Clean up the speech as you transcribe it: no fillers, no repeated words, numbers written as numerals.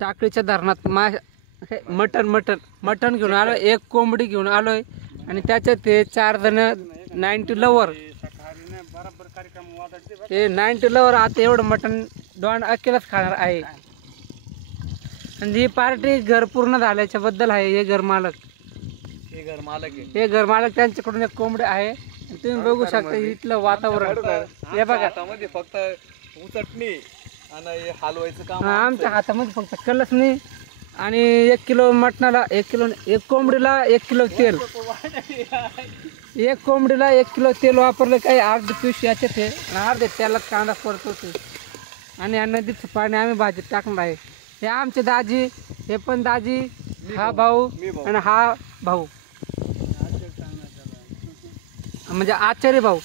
टाकळीच्या धरणात मटण घेऊन आलो, एक कोंबडी घेऊन आलोय आणि त्याच्यात ते 4 जण 90 लवर, हे 90 लवर आता एवढं मटण दोन अकेलाच खाणार आहे. आणि ही पार्टी घर पूर्ण झाल्याच्या बद्दल आहे. हे घर मालक त्यांच्याकडून एक कोंबडी आहे. तुम्ही बघू शकता इथलं वातावरण. हे बघा फक्त उचटणी आणि हलवायचं काम. आमच्या हातामध्ये फक्त कलसणी आणि 1 किलो मटणाला 1 कोंबडीला 1 किलो तेल. 1 कोंबडीला 1 किलो तेल वापरलं. काही अर्ध पिश याच्यात आहे आणि अर्धे त्याला कांदा पडतो आणि या नदीचं पाणी आम्ही भाजीत टाकणार आहे. हे आमचे दाजी, हे पण दाजी, हा भाऊ आणि हा भाऊ म्हणजे आचार्य भाऊ.